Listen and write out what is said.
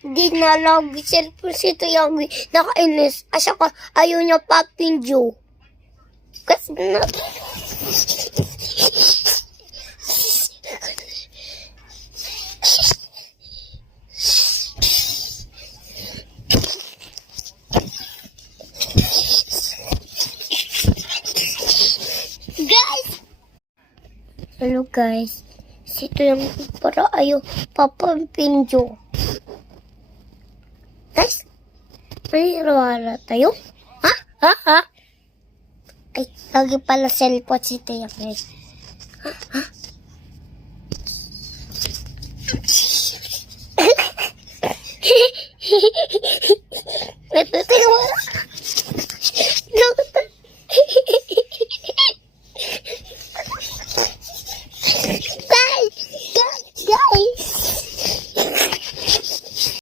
Di na lagi cellphone si Tuyagi. Nakainis. Asa ka, ayaw niya pa video. Kasi na... Guys! Hello guys. Sito yung para ayaw papapinjo. Guys, may rawala tayo? Ha? Ha? Ha? Ay, lagi pala cellphone si Tia guys. Ha? Ha?